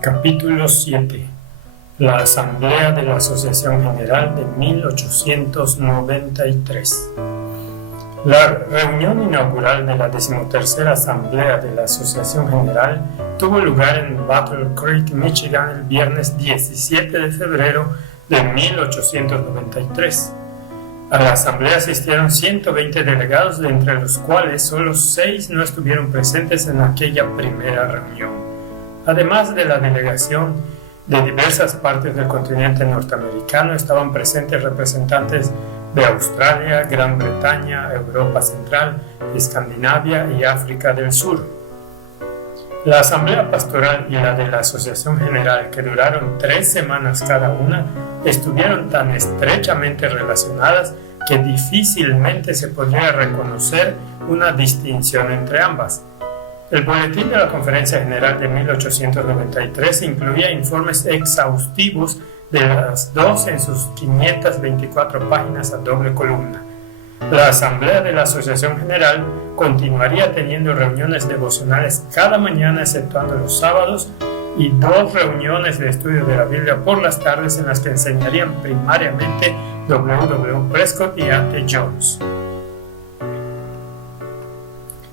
Capítulo 7. La Asamblea de la Asociación General de 1893. La reunión inaugural de la 13ª Asamblea de la Asociación General tuvo lugar en Battle Creek, Michigan, el viernes 17 de febrero de 1893. A la asamblea asistieron 120 delegados, de entre los cuales solo 6 no estuvieron presentes en aquella primera reunión. Además de la delegación de diversas partes del continente norteamericano, estaban presentes representantes de Australia, Gran Bretaña, Europa Central, Escandinavia y África del Sur. La Asamblea Pastoral y la de la Asociación General, que duraron 3 semanas cada una, estuvieron tan estrechamente relacionadas que difícilmente se podría reconocer una distinción entre ambas. El boletín de la Conferencia General de 1893 incluía informes exhaustivos de las dos en sus 524 páginas a doble columna. La Asamblea de la Asociación General continuaría teniendo reuniones devocionales cada mañana, exceptuando los sábados, y 2 reuniones de estudio de la Biblia por las tardes, en las que enseñarían primariamente W. Prescott y A.T. Jones.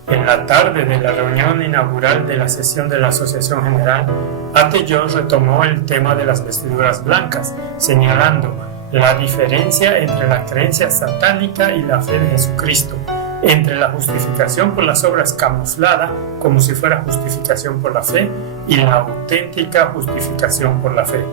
En la tarde de la reunión inaugural de la sesión de la Asociación General, A.T. Jones retomó el tema de las vestiduras blancas, señalando la diferencia entre la creencia satánica y la fe de Jesucristo, entre la justificación por las obras camuflada, como si fuera justificación por la fe, y la auténtica justificación por la fe.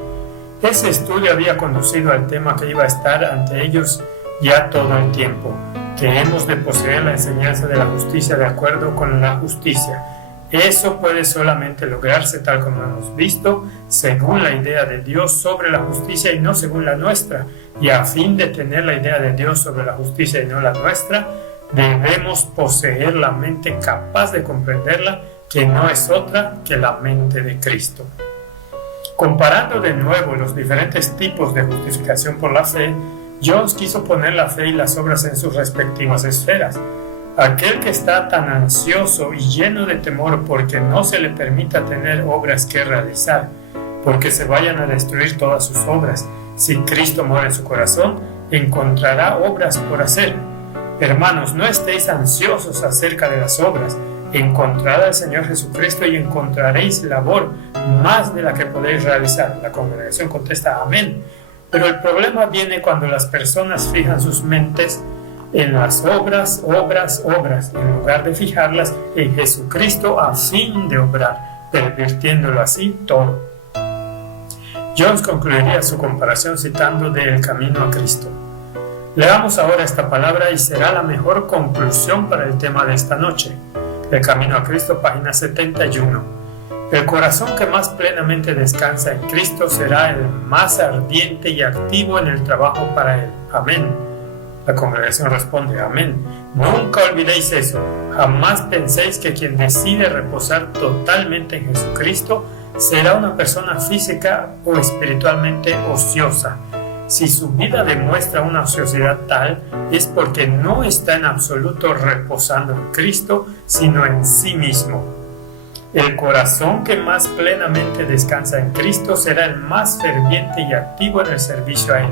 Ese estudio había conducido al tema que iba a estar ante ellos ya todo el tiempo, que hemos de poseer la enseñanza de la justicia de acuerdo con la justicia. Eso puede solamente lograrse, tal como hemos visto, según la idea de Dios sobre la justicia y no según la nuestra. Y a fin de tener la idea de Dios sobre la justicia y no la nuestra, debemos poseer la mente capaz de comprenderla, que no es otra que la mente de Cristo. Comparando de nuevo los diferentes tipos de justificación por la fe, Jones quiso poner la fe y las obras en sus respectivas esferas. Aquel que está tan ansioso y lleno de temor porque no se le permita tener obras que realizar, porque se vayan a destruir todas sus obras, si Cristo mora en su corazón, encontrará obras por hacer. Hermanos, no estéis ansiosos acerca de las obras. Encontrad al Señor Jesucristo y encontraréis labor más de la que podéis realizar. La congregación contesta amén. Pero el problema viene cuando las personas fijan sus mentes en las obras, en lugar de fijarlas en Jesucristo a fin de obrar, pervirtiéndolo así todo. Jones concluiría su comparación citando de El Camino a Cristo. Leamos ahora esta palabra y será la mejor conclusión para el tema de esta noche. El Camino a Cristo, página 71. El corazón que más plenamente descansa en Cristo será el más ardiente y activo en el trabajo para Él. Amén. La congregación responde, amén. Nunca olvidéis eso. Jamás penséis que quien decide reposar totalmente en Jesucristo será una persona física o espiritualmente ociosa. Si su vida demuestra una ociosidad tal, es porque no está en absoluto reposando en Cristo, sino en sí mismo. El corazón que más plenamente descansa en Cristo será el más ferviente y activo en el servicio a Él.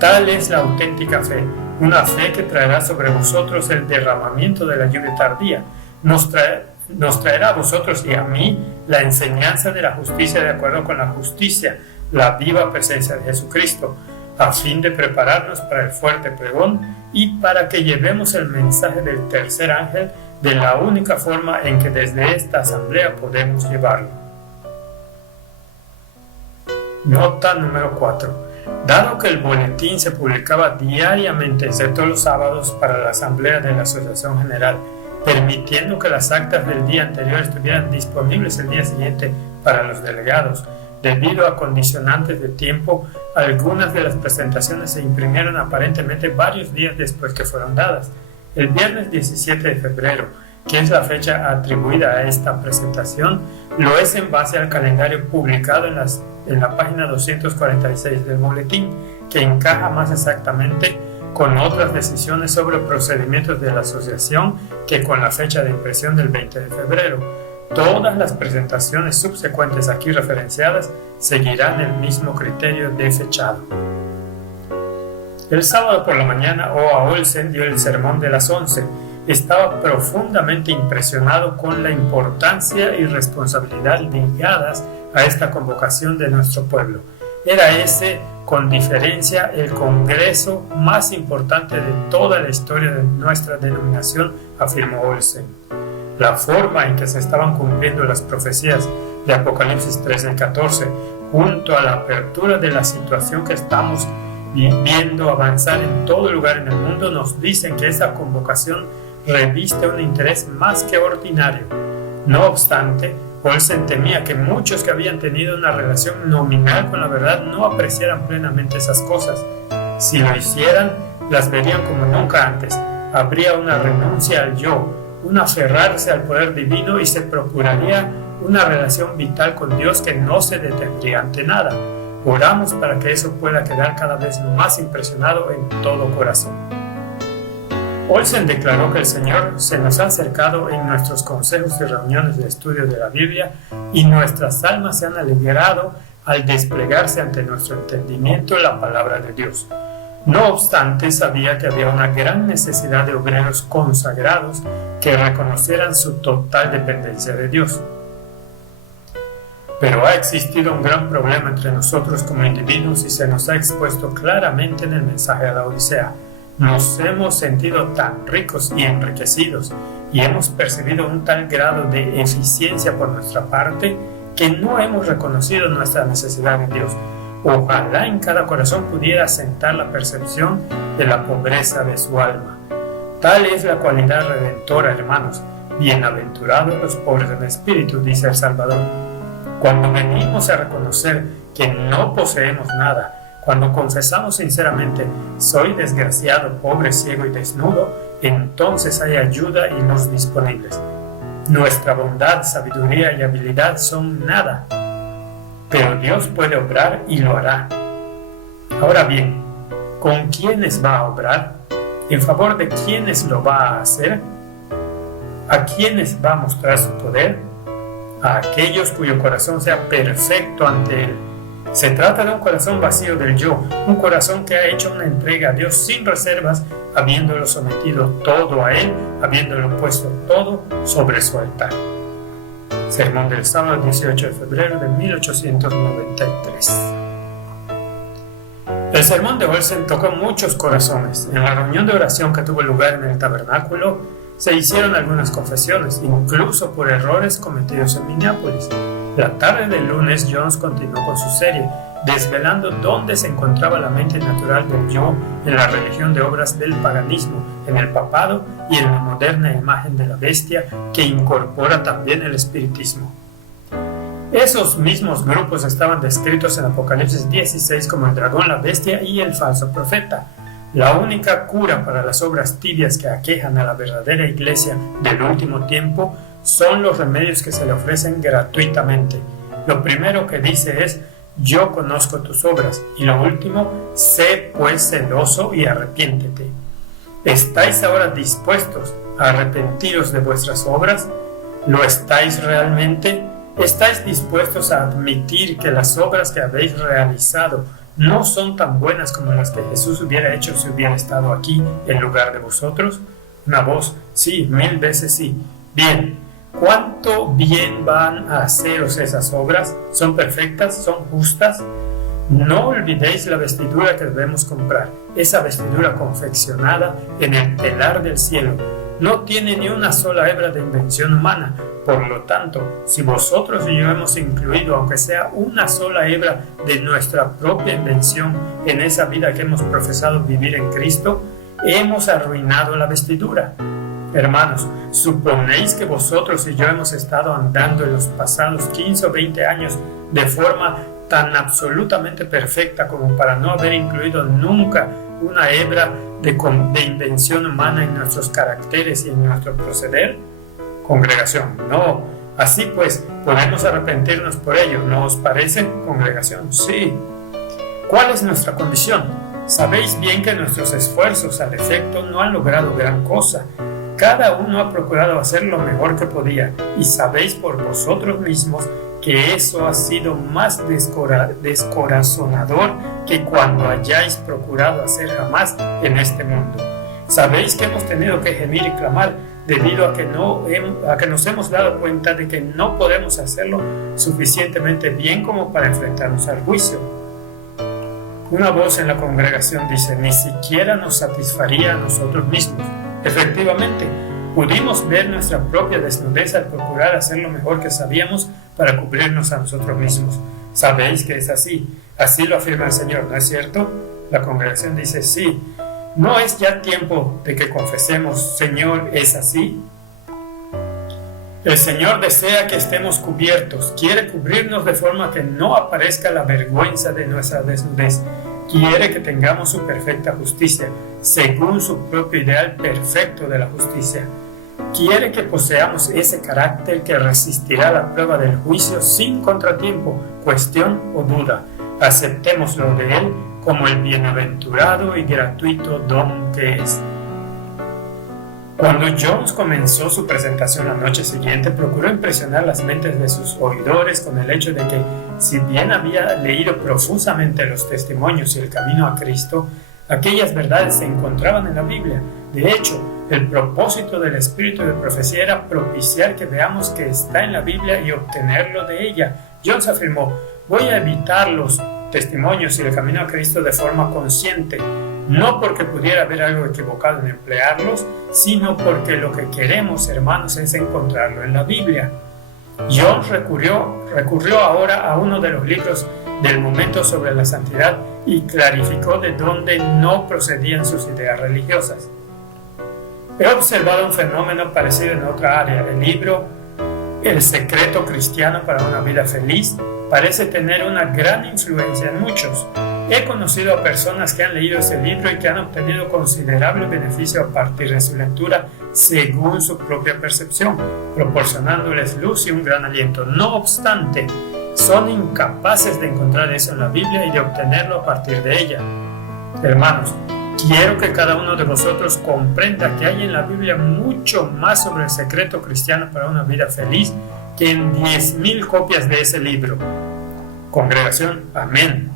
Tal es la auténtica fe, una fe que traerá sobre vosotros el derramamiento de la lluvia tardía. Nos traerá a vosotros y a mí la enseñanza de la justicia de acuerdo con la justicia, la viva presencia de Jesucristo, a fin de prepararnos para el fuerte pregón y para que llevemos el mensaje del tercer ángel de la única forma en que desde esta asamblea podemos llevarlo. Nota número 4. Dado que el boletín se publicaba diariamente, excepto los sábados, para la asamblea de la Asociación General, permitiendo que las actas del día anterior estuvieran disponibles el día siguiente para los delegados, debido a condicionantes de tiempo, algunas de las presentaciones se imprimieron aparentemente varios días después que fueron dadas. El viernes 17 de febrero, que es la fecha atribuida a esta presentación, lo es en base al calendario publicado en la página 246 del boletín, que encaja más exactamente con otras decisiones sobre procedimientos de la asociación que con la fecha de impresión del 20 de febrero. Todas las presentaciones subsecuentes aquí referenciadas seguirán el mismo criterio de fechado. El sábado por la mañana, O.A. Olsen dio el sermón de las 11. Estaba profundamente impresionado con la importancia y responsabilidad ligadas a esta convocación de nuestro pueblo. Era ese, con diferencia, el congreso más importante de toda la historia de nuestra denominación, afirmó Olsen. La forma en que se estaban cumpliendo las profecías de Apocalipsis 13 y 14, junto a la apertura de la situación que estamos viendo avanzar en todo lugar en el mundo, nos dicen que esa convocación reviste un interés más que ordinario. No obstante, Olsen temía que muchos que habían tenido una relación nominal con la verdad no apreciaran plenamente esas cosas. Si lo hicieran, las verían como nunca antes. Habría una renuncia al yo, un aferrarse al poder divino y se procuraría una relación vital con Dios que no se detendría ante nada. Oramos para que eso pueda quedar cada vez más impresionado en todo corazón. Olsen declaró que el Señor se nos ha acercado en nuestros consejos y reuniones de estudio de la Biblia y nuestras almas se han alegrado al desplegarse ante nuestro entendimiento la palabra de Dios. No obstante, sabía que había una gran necesidad de obreros consagrados que reconocieran su total dependencia de Dios. Pero ha existido un gran problema entre nosotros como individuos y se nos ha expuesto claramente en el mensaje a la Odisea. Nos hemos sentido tan ricos y enriquecidos y hemos percibido un tal grado de eficiencia por nuestra parte que no hemos reconocido nuestra necesidad de Dios. Ojalá en cada corazón pudiera sentar la percepción de la pobreza de su alma. Tal es la cualidad redentora, hermanos. Bienaventurados los pobres en espíritu, dice el Salvador. Cuando venimos a reconocer que no poseemos nada, cuando confesamos sinceramente, soy desgraciado, pobre, ciego y desnudo, entonces hay ayuda y luz disponibles. Nuestra bondad, sabiduría y habilidad son nada, pero Dios puede obrar y lo hará. Ahora bien, ¿con quiénes va a obrar? ¿En favor de quiénes lo va a hacer? ¿A quiénes va a mostrar su poder? A aquellos cuyo corazón sea perfecto ante Él. Se trata de un corazón vacío del yo, un corazón que ha hecho una entrega a Dios sin reservas, habiéndolo sometido todo a Él, habiéndolo puesto todo sobre su altar. Sermón del sábado 18 de febrero de 1893. El sermón de Olsen tocó muchos corazones. En la reunión de oración que tuvo lugar en el tabernáculo, se hicieron algunas confesiones, incluso por errores cometidos en Minneapolis. La tarde del lunes, Jones continuó con su serie, desvelando dónde se encontraba la mente natural del yo en la religión de obras del paganismo, en el papado y en la moderna imagen de la bestia que incorpora también el espiritismo. Esos mismos grupos estaban descritos en Apocalipsis 16 como el dragón, la bestia y el falso profeta. La única cura para las obras tibias que aquejan a la verdadera iglesia del último tiempo son los remedios que se le ofrecen gratuitamente. Lo primero que dice es: yo conozco tus obras, y lo último: sé pues celoso y arrepiéntete. ¿Estáis ahora dispuestos a arrepentiros de vuestras obras? ¿Lo estáis realmente? ¿Estáis dispuestos a admitir que las obras que habéis realizado no son tan buenas como las que Jesús hubiera hecho si hubiera estado aquí en lugar de vosotros? Una voz: sí, 1000 veces sí. Bien, ¿cuánto bien van a haceros esas obras? ¿Son perfectas? ¿Son justas? No olvidéis la vestidura que debemos comprar, esa vestidura confeccionada en el telar del cielo. No tiene ni una sola hebra de invención humana. Por lo tanto, si vosotros y yo hemos incluido, aunque sea una sola hebra de nuestra propia invención en esa vida que hemos profesado vivir en Cristo, hemos arruinado la vestidura. Hermanos, ¿suponéis que vosotros y yo hemos estado andando en los pasados 15 o 20 años de forma tan absolutamente perfecta como para no haber incluido nunca una hebra de invención humana en nuestros caracteres y en nuestro proceder? Congregación, no. Así pues, podemos arrepentirnos por ello, ¿no os parece, congregación? Sí. ¿Cuál es nuestra condición? Sabéis bien que nuestros esfuerzos al efecto no han logrado gran cosa. cada uno ha procurado hacer lo mejor que podía, y sabéis por vosotros mismos que eso ha sido más descorazonador que cuando hayáis procurado hacer jamás en este mundo. Sabéis que hemos tenido que gemir y clamar debido a que nos hemos dado cuenta de que no podemos hacerlo suficientemente bien como para enfrentarnos al juicio. Una voz en la congregación dice: ni siquiera nos satisfaría a nosotros mismos. Efectivamente, pudimos ver nuestra propia desnudez al procurar hacer lo mejor que sabíamos para cubrirnos a nosotros mismos. Sabéis que es así. Así lo afirma el Señor, ¿no es cierto? La congregación dice: sí. ¿No es ya tiempo de que confesemos: Señor, es así? El Señor desea que estemos cubiertos. Quiere cubrirnos de forma que no aparezca la vergüenza de nuestra desnudez. Quiere que tengamos su perfecta justicia, según su propio ideal perfecto de la justicia. Quiere que poseamos ese carácter que resistirá la prueba del juicio sin contratiempo, cuestión o duda. Aceptémoslo de Él como el bienaventurado y gratuito don que es. Cuando Jones comenzó su presentación la noche siguiente, procuró impresionar las mentes de sus oidores con el hecho de que, si bien había leído profusamente los testimonios y el camino a Cristo, aquellas verdades se encontraban en la Biblia. De hecho, el propósito del espíritu de profecía era propiciar que veamos que está en la Biblia y obtenerlo de ella. Jones afirmó: voy a evitar los testimonios y el camino a Cristo de forma consciente, no porque pudiera haber algo equivocado en emplearlos, sino porque lo que queremos, hermanos, es encontrarlo en la Biblia. Jones recurrió ahora a uno de los libros del momento sobre la santidad y clarificó de dónde no procedían sus ideas religiosas. He observado un fenómeno parecido en otra área. El libro El secreto cristiano para una vida feliz parece tener una gran influencia en muchos. He conocido a personas que han leído ese libro y que han obtenido considerable beneficio a partir de su lectura según su propia percepción, proporcionándoles luz y un gran aliento. No obstante, son incapaces de encontrar eso en la Biblia y de obtenerlo a partir de ella. Hermanos, quiero que cada uno de vosotros comprenda que hay en la Biblia mucho más sobre el secreto cristiano para una vida feliz que en 10,000 copias de ese libro. Congregación, amén.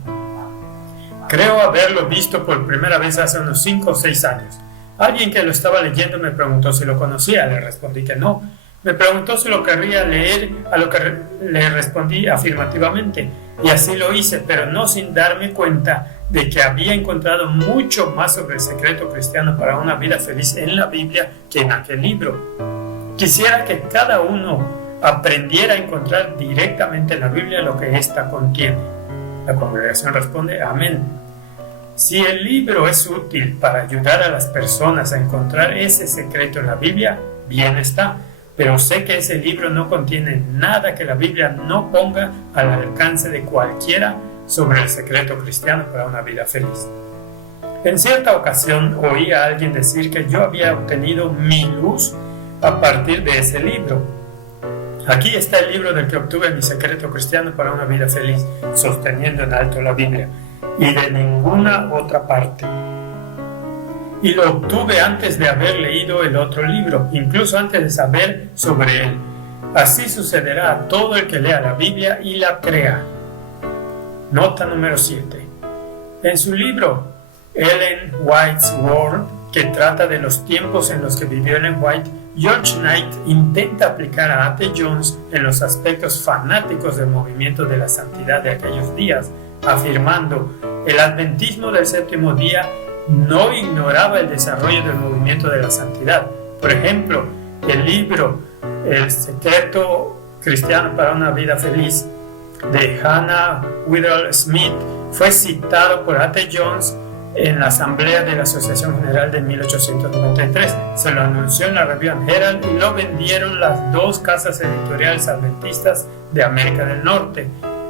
Creo haberlo visto por primera vez hace unos 5 o 6 años. Alguien que lo estaba leyendo me preguntó si lo conocía. Le respondí que no. Me preguntó si lo querría leer, a lo que le respondí afirmativamente. Y así lo hice, pero no sin darme cuenta de que había encontrado mucho más sobre el secreto cristiano para una vida feliz en la Biblia que en aquel libro. Quisiera que cada uno aprendiera a encontrar directamente en la Biblia lo que ésta contiene. La congregación responde: amén. Si el libro es útil para ayudar a las personas a encontrar ese secreto en la Biblia, bien está, pero sé que ese libro no contiene nada que la Biblia no ponga al alcance de cualquiera sobre el secreto cristiano para una vida feliz. En cierta ocasión oí a alguien decir que yo había obtenido mi luz a partir de ese libro. Aquí está el libro del que obtuve mi secreto cristiano para una vida feliz, sosteniendo en alto la Biblia, y de ninguna otra parte. Y lo obtuve antes de haber leído el otro libro, incluso antes de saber sobre él. Así sucederá a todo el que lea la Biblia y la crea. Nota número 7. En su libro Ellen White's World, que trata de los tiempos en los que vivió Ellen White, George Knight intenta aplicar a A.T. Jones en los aspectos fanáticos del movimiento de la santidad de aquellos días, afirmando: el adventismo del séptimo día no ignoraba el desarrollo del movimiento de la santidad. Por ejemplo, el libro El secreto cristiano para una vida feliz de Hannah Whittle Smith fue citado por A.T. Jones en la Asamblea de la Asociación General de 1893. Se lo anunció en la Review and Herald y lo vendieron las 2 casas editoriales adventistas de América del Norte.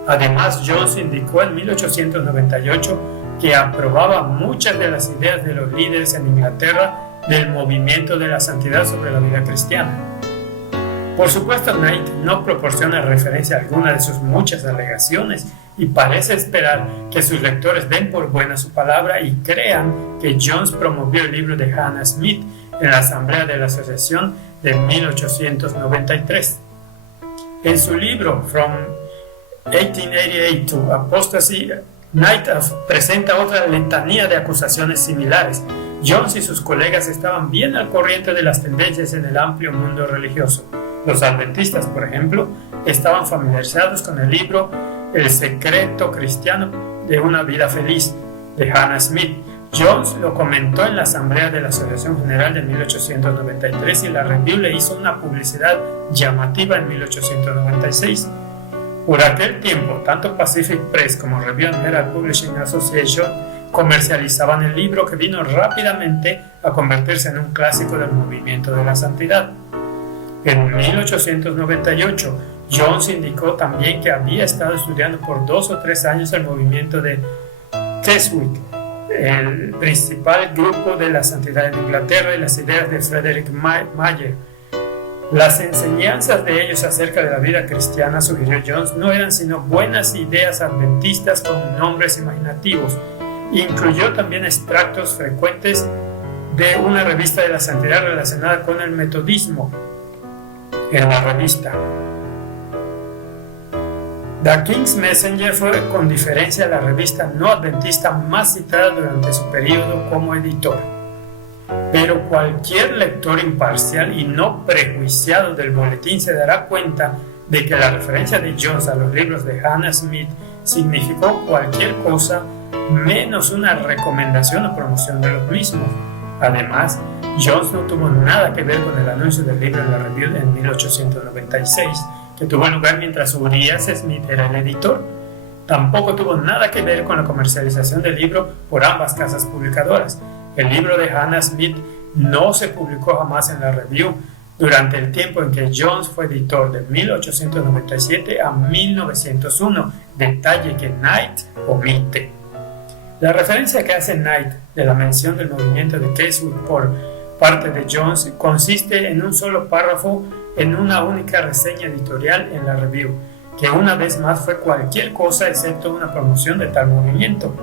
Además, Jones indicó en 1898 que aprobaba muchas de las ideas de los líderes en Inglaterra del movimiento de la santidad sobre la vida cristiana. Por supuesto, Knight no proporciona referencia alguna de sus muchas alegaciones y parece esperar que sus lectores den por buena su palabra y crean que Jones promovió el libro de Hannah Smith en la Asamblea de la Asociación de 1893. En su libro From 1888 to Apostasy, Knight presenta otra letanía de acusaciones similares. Jones y sus colegas estaban bien al corriente de las tendencias en el amplio mundo religioso. Los adventistas, por ejemplo, estaban familiarizados con el libro El secreto cristiano de una vida feliz, de Hannah Smith. Jones lo comentó en la Asamblea de la Asociación General de 1893 y la Review le hizo una publicidad llamativa en 1896. Por aquel tiempo, tanto Pacific Press como Review and Herald Publishing Association comercializaban el libro, que vino rápidamente a convertirse en un clásico del movimiento de la santidad. En 1898, Jones indicó también que había estado estudiando por 2 o 3 años el movimiento de Keswick, el principal grupo de la santidad en Inglaterra, y las ideas de Frederick Mayer. Las enseñanzas de ellos acerca de la vida cristiana, sugirió Jones, no eran sino buenas ideas adventistas con nombres imaginativos. Incluyó también extractos frecuentes de una revista de la santidad relacionada con el metodismo. En la revista The King's Messenger fue con diferencia la revista no adventista más citada durante su periodo como editor. Pero cualquier lector imparcial y no prejuiciado del boletín se dará cuenta de que la referencia de Jones a los libros de Hannah Smith significó cualquier cosa menos una recomendación o promoción de los mismos. Además, Jones no tuvo nada que ver con el anuncio del libro en la Review en 1896, que tuvo lugar mientras Uriah Smith era el editor. Tampoco tuvo nada que ver con la comercialización del libro por ambas casas publicadoras. El libro de Hannah Smith no se publicó jamás en la Review durante el tiempo en que Jones fue editor, de 1897 a 1901, detalle que Knight omite. La referencia que hace Knight de la mención del movimiento de Keswick por parte de Jones consiste en un solo párrafo en una única reseña editorial en la Review, que una vez más fue cualquier cosa excepto una promoción de tal movimiento.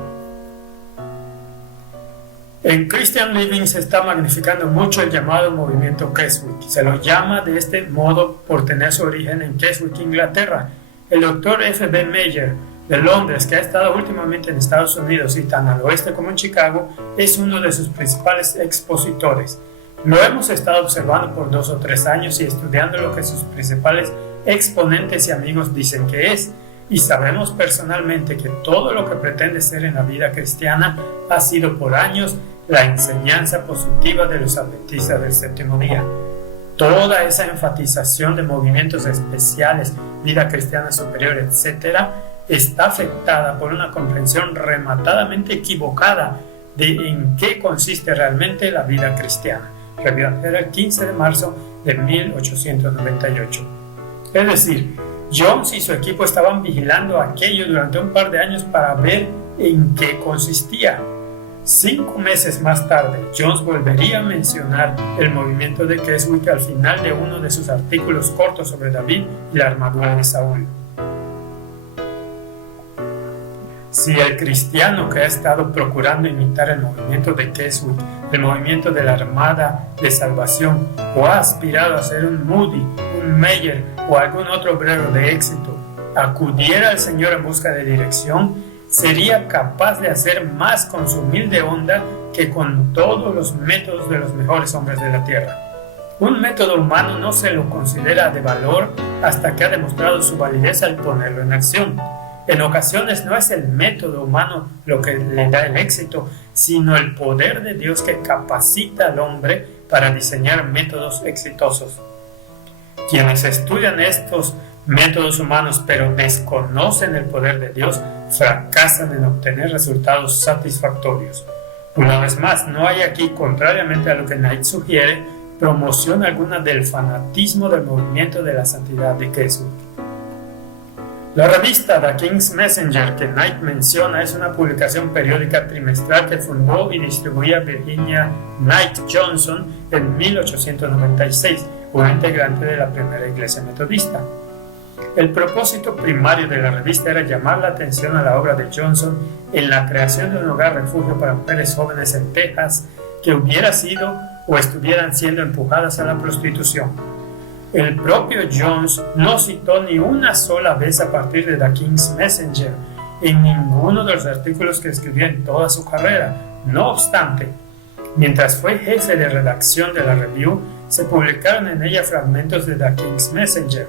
En Christian Living se está magnificando mucho el llamado movimiento Keswick. Se lo llama de este modo por tener su origen en Keswick, Inglaterra. El Dr. F.B. Meyer de Londres, que ha estado últimamente en Estados Unidos y tan al oeste como en Chicago, es uno de sus principales expositores. Lo hemos estado observando por 2 o 3 años y estudiando lo que sus principales exponentes y amigos dicen que es, y sabemos personalmente que todo lo que pretende ser en la vida cristiana ha sido por años la enseñanza positiva de los adventistas del séptimo día. Toda esa enfatización de movimientos especiales, vida cristiana superior, etc., está afectada por una comprensión rematadamente equivocada de en qué consiste realmente la vida cristiana. Review and Herald, el 15 de marzo de 1898. Es decir, Jones y su equipo estaban vigilando aquello durante un par de años para ver en qué consistía. 5 meses más tarde, Jones volvería a mencionar el movimiento de Keswick al final de uno de sus artículos cortos sobre David y la armadura de Saúl. Si el cristiano que ha estado procurando imitar el movimiento de Keswick, el movimiento de la Armada de Salvación, o ha aspirado a ser un Moody, un Meyer o algún otro obrero de éxito, acudiera al Señor en busca de dirección, sería capaz de hacer más con su humilde onda que con todos los métodos de los mejores hombres de la tierra. Un método humano no se lo considera de valor hasta que ha demostrado su validez al ponerlo en acción. En ocasiones no es el método humano lo que le da el éxito, sino el poder de Dios que capacita al hombre para diseñar métodos exitosos. Quienes estudian estos métodos humanos pero desconocen el poder de Dios, fracasan en obtener resultados satisfactorios. Una vez más, no hay aquí, contrariamente a lo que Knight sugiere, promoción alguna del fanatismo del movimiento de la santidad de Keswick. La revista The King's Messenger que Knight menciona es una publicación periódica trimestral que fundó y distribuía Virginia Knight Johnson en 1896, una integrante de la primera iglesia metodista. El propósito primario de la revista era llamar la atención a la obra de Johnson en la creación de un hogar refugio para mujeres jóvenes en Texas, que hubiera sido o estuvieran siendo empujadas a la prostitución. El propio Jones no citó ni una sola vez a partir de The King's Messenger en ninguno de los artículos que escribió en toda su carrera. No obstante, mientras fue jefe de redacción de la Review, se publicaron en ella fragmentos de The King's Messenger.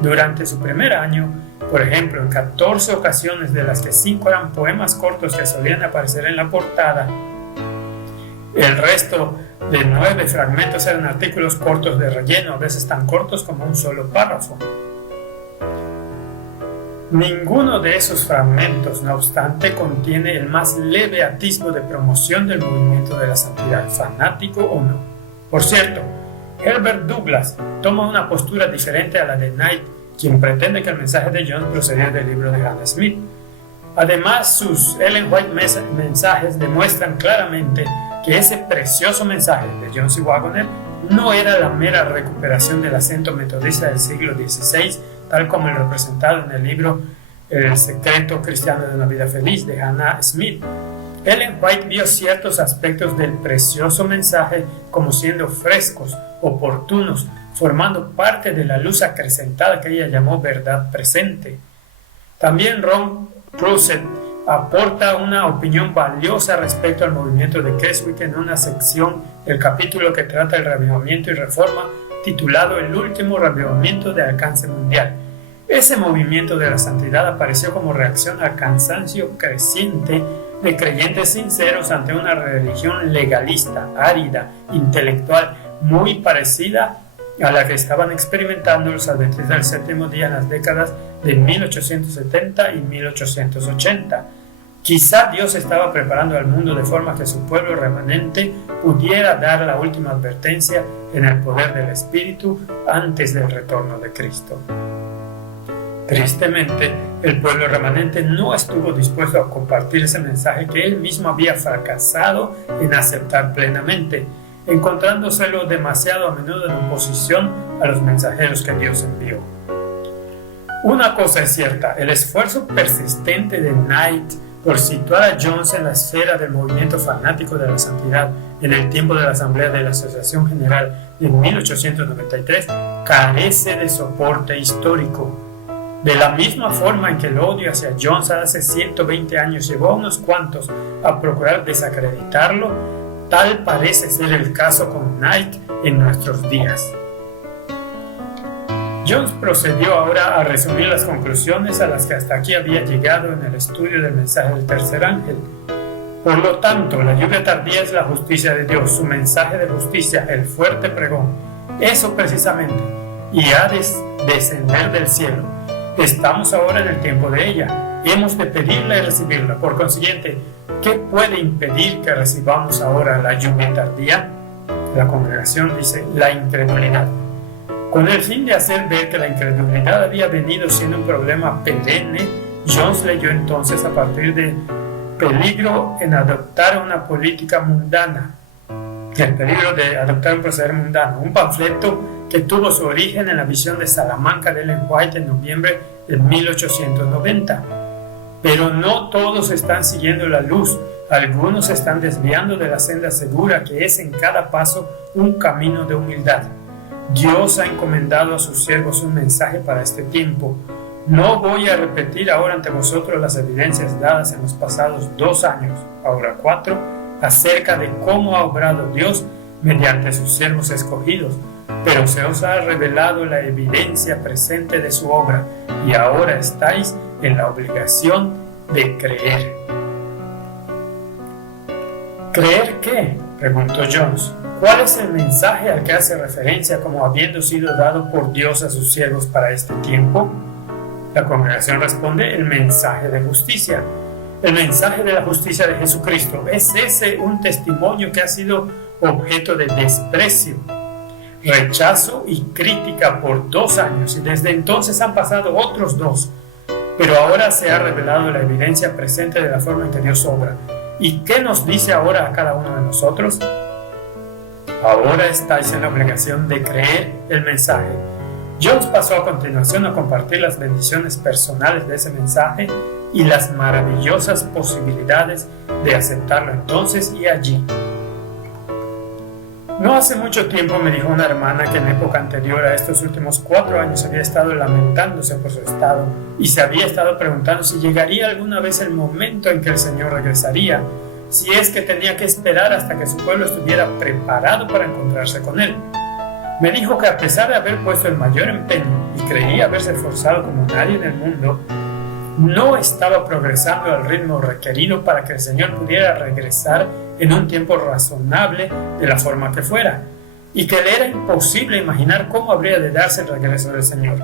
Durante su primer año, por ejemplo, en 14 ocasiones, de las que 5 eran poemas cortos que solían aparecer en la portada, el resto de 9 fragmentos eran artículos cortos de relleno, a veces tan cortos como un solo párrafo. Ninguno de esos fragmentos, no obstante, contiene el más leve atisbo de promoción del movimiento de la santidad, fanático o no. Por cierto, Herbert Douglas toma una postura diferente a la de Knight, quien pretende que el mensaje de Jones procedía del libro de Hannah Smith. Además, sus Ellen White mensajes demuestran claramente que ese precioso mensaje de Jones y Waggoner no era la mera recuperación del acento metodista del siglo XVI, tal como el representado en el libro El secreto cristiano de una vida feliz de Hannah Smith. Ellen White vio ciertos aspectos del precioso mensaje como siendo frescos, oportunos, formando parte de la luz acrecentada que ella llamó verdad presente. También Ron Pruitt aporta una opinión valiosa respecto al movimiento de Keswick en una sección del capítulo que trata el reavivamiento y reforma, titulado El último reavivamiento de alcance mundial. Ese movimiento de la santidad apareció como reacción al cansancio creciente de creyentes sinceros ante una religión legalista, árida, intelectual, muy parecida a la que estaban experimentando los adventistas del séptimo día en las décadas de 1870 y 1880. Quizá Dios estaba preparando al mundo de forma que su pueblo remanente pudiera dar la última advertencia en el poder del Espíritu antes del retorno de Cristo. Tristemente, el pueblo remanente no estuvo dispuesto a compartir ese mensaje que él mismo había fracasado en aceptar plenamente, encontrándoselo demasiado a menudo en oposición a los mensajeros que Dios envió. Una cosa es cierta: el esfuerzo persistente de Knight por situar a Jones en la esfera del movimiento fanático de la santidad en el tiempo de la Asamblea de la Asociación General de 1893 carece de soporte histórico. De la misma forma en que el odio hacia Jones hace 120 años llevó a unos cuantos a procurar desacreditarlo, tal parece ser el caso con Knight en nuestros días. Jones procedió ahora a resumir las conclusiones a las que hasta aquí había llegado en el estudio del mensaje del tercer ángel. Por lo tanto, la lluvia tardía es la justicia de Dios, su mensaje de justicia, el fuerte pregón. Eso precisamente, y ha de descender del cielo. Estamos ahora en el tiempo de ella. Hemos de pedirla y recibirla. Por consiguiente, ¿qué puede impedir que recibamos ahora la lluvia tardía? La congregación dice: la incredulidad. Con el fin de hacer ver que la incredulidad había venido siendo un problema perenne, Jones leyó entonces, a partir de peligro en adoptar una política mundana, el peligro de adoptar un proceder mundano, un panfleto que tuvo su origen en la visión de Salamanca de Ellen White en noviembre de 1890. Pero no todos están siguiendo la luz, algunos se están desviando de la senda segura que es en cada paso un camino de humildad. Dios ha encomendado a sus siervos un mensaje para este tiempo. No voy a repetir ahora ante vosotros las evidencias dadas en los pasados 2 años, ahora 4, acerca de cómo ha obrado Dios mediante sus siervos escogidos, pero se os ha revelado la evidencia presente de su obra, y ahora estáis en la obligación de creer. ¿Creer qué?, preguntó Jones. ¿Cuál es el mensaje al que hace referencia como habiendo sido dado por Dios a sus siervos para este tiempo? La congregación responde: el mensaje de justicia. El mensaje de la justicia de Jesucristo. ¿Es ese un testimonio que ha sido objeto de desprecio, rechazo y crítica por 2 años, y desde entonces han pasado otros 2, pero ahora se ha revelado la evidencia presente de la forma en que Dios obra? ¿Y qué nos dice ahora a cada uno de nosotros? Ahora estáis en la obligación de creer el mensaje. Jones pasó a continuación a compartir las bendiciones personales de ese mensaje y las maravillosas posibilidades de aceptarlo entonces y allí. No hace mucho tiempo me dijo una hermana que en época anterior a estos últimos 4 años había estado lamentándose por su estado y se había estado preguntando si llegaría alguna vez el momento en que el Señor regresaría, si es que tenía que esperar hasta que su pueblo estuviera preparado para encontrarse con Él. Me dijo que a pesar de haber puesto el mayor empeño y creía haberse esforzado como nadie en el mundo, no estaba progresando al ritmo requerido para que el Señor pudiera regresar en un tiempo razonable de la forma que fuera, y que le era imposible imaginar cómo habría de darse el regreso del Señor.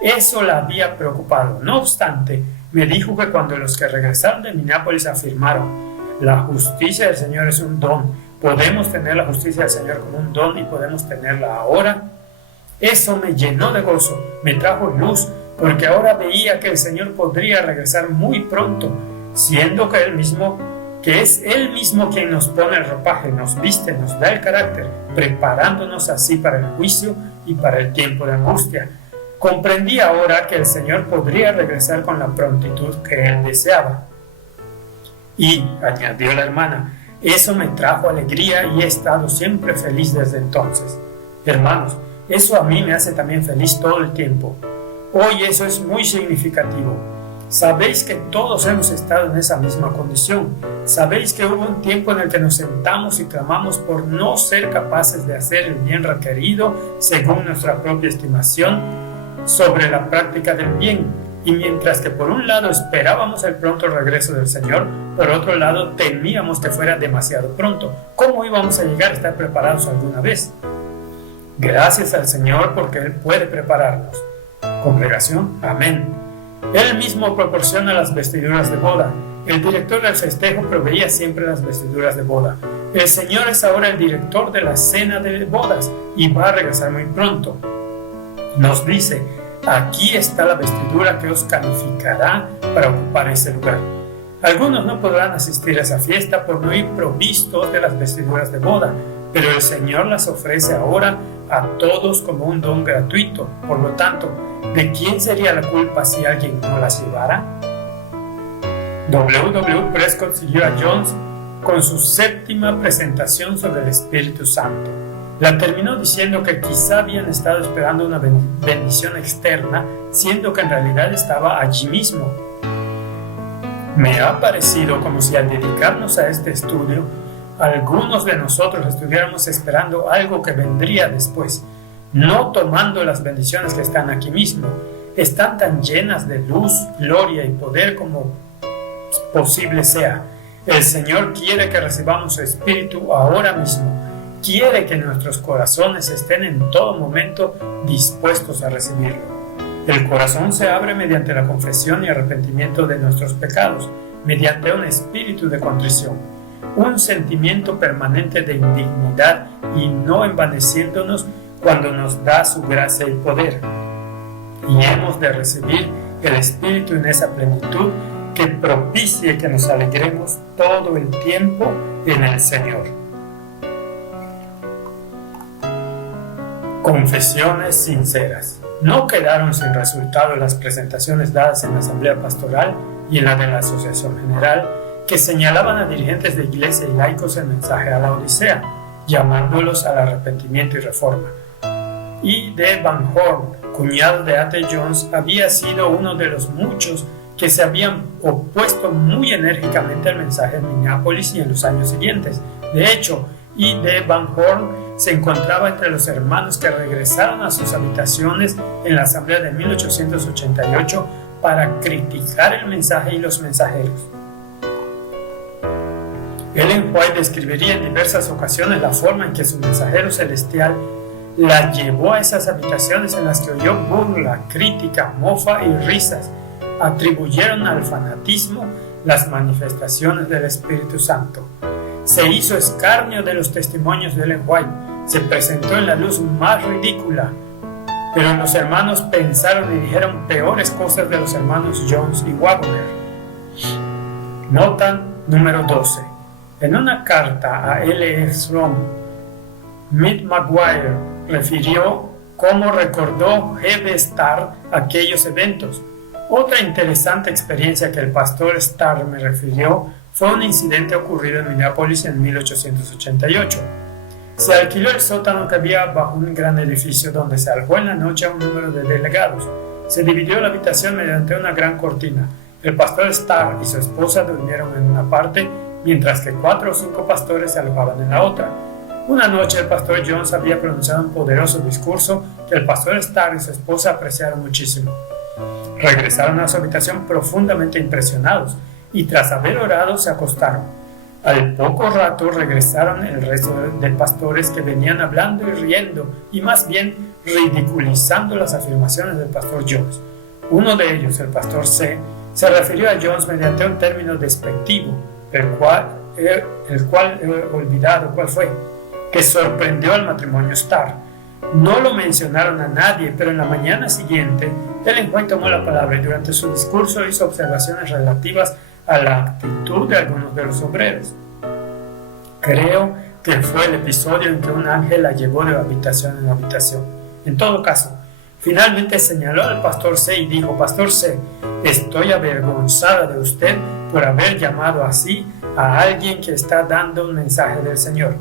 Eso la había preocupado. No obstante, me dijo que cuando los que regresaron de Minneapolis afirmaron: la justicia del Señor es un don, podemos tener la justicia del Señor como un don y podemos tenerla ahora, eso me llenó de gozo, me trajo luz, porque ahora veía que el Señor podría regresar muy pronto, siendo que es Él mismo quien nos pone el ropaje, nos viste, nos da el carácter, preparándonos así para el juicio y para el tiempo de angustia. Comprendí ahora que el Señor podría regresar con la prontitud que Él deseaba. Y, añadió la hermana, eso me trajo alegría y he estado siempre feliz desde entonces. Hermanos, eso a mí me hace también feliz todo el tiempo. Hoy eso es muy significativo. Sabéis que todos hemos estado en esa misma condición. Sabéis que hubo un tiempo en el que nos sentamos y clamamos por no ser capaces de hacer el bien requerido según nuestra propia estimación sobre la práctica del bien. Y mientras que por un lado esperábamos el pronto regreso del Señor, por otro lado temíamos que fuera demasiado pronto. ¿Cómo íbamos a llegar a estar preparados alguna vez? Gracias al Señor porque Él puede prepararnos. Congregación, amén. Él mismo proporciona las vestiduras de boda. El director del festejo proveía siempre las vestiduras de boda. El Señor es ahora el director de la cena de bodas y va a regresar muy pronto. Nos dice: aquí está la vestidura que os calificará para ocupar ese lugar. Algunos no podrán asistir a esa fiesta por no ir provistos de las vestiduras de boda, pero el Señor las ofrece ahora a todos como un don gratuito. Por lo tanto, ¿de quién sería la culpa si alguien no las llevara? W. Prescott siguió a Jones con su 7ª presentación sobre el Espíritu Santo. La terminó diciendo que quizá habían estado esperando una bendición externa, siendo que en realidad estaba allí mismo. Me ha parecido como si al dedicarnos a este estudio, algunos de nosotros estuviéramos esperando algo que vendría después, no tomando las bendiciones que están aquí mismo. Están tan llenas de luz, gloria y poder como posible sea. El Señor quiere que recibamos su Espíritu ahora mismo. Quiere que nuestros corazones estén en todo momento dispuestos a recibirlo. El corazón se abre mediante la confesión y arrepentimiento de nuestros pecados, mediante un espíritu de contrición, un sentimiento permanente de indignidad y no envaneciéndonos cuando nos da su gracia y poder. Y hemos de recibir el Espíritu en esa plenitud que propicie que nos alegremos todo el tiempo en el Señor. Confesiones sinceras. No quedaron sin resultado las presentaciones dadas en la Asamblea Pastoral y en la de la Asociación General, que señalaban a dirigentes de iglesia y laicos el mensaje a la Odisea, llamándolos al arrepentimiento y reforma. Y D. Van Horn, cuñado de A.T. Jones, había sido uno de los muchos que se habían opuesto muy enérgicamente al mensaje en Minneapolis y en los años siguientes. De hecho, I. D. Van Horn se encontraba entre los hermanos que regresaron a sus habitaciones en la asamblea de 1888 para criticar el mensaje y los mensajeros. Ellen White describiría en diversas ocasiones la forma en que su mensajero celestial la llevó a esas habitaciones en las que oyó burla, crítica, mofa y risas. Atribuyeron al fanatismo las manifestaciones del Espíritu Santo. Se hizo escarnio de los testimonios de Ellen White, se presentó en la luz más ridícula, pero los hermanos pensaron y dijeron peores cosas de los hermanos Jones y Wagner. Nota número 12. En una carta a L.E. Sloan, Mitt McGuire refirió cómo recordó G.B. Starr aquellos eventos. Otra interesante experiencia que el pastor Starr me refirió fue un incidente ocurrido en Minneapolis en 1888. Se alquiló el sótano que había bajo un gran edificio donde se alojó en la noche a un número de delegados. Se dividió la habitación mediante una gran cortina. El pastor Starr y su esposa durmieron en una parte, mientras que 4 o 5 pastores se alojaban en la otra. Una noche el pastor Jones había pronunciado un poderoso discurso que el pastor Starr y su esposa apreciaron muchísimo. Regresaron a su habitación profundamente impresionados y tras haber orado se acostaron. Al poco rato regresaron el resto de pastores que venían hablando y riendo y más bien ridiculizando las afirmaciones del pastor Jones. Uno de ellos, el pastor C, se refirió a Jones mediante un término despectivo, el cual he olvidado cuál fue, que sorprendió al matrimonio Starr. No lo mencionaron a nadie, pero en la mañana siguiente, Ellen White tomó la palabra y durante su discurso hizo observaciones relativas a la actitud de algunos de los obreros. Creo que fue el episodio en que un ángel la llevó de habitación en habitación. En todo caso, finalmente señaló al pastor C y dijo: Pastor C, estoy avergonzada de usted por haber llamado así a alguien que está dando un mensaje del Señor.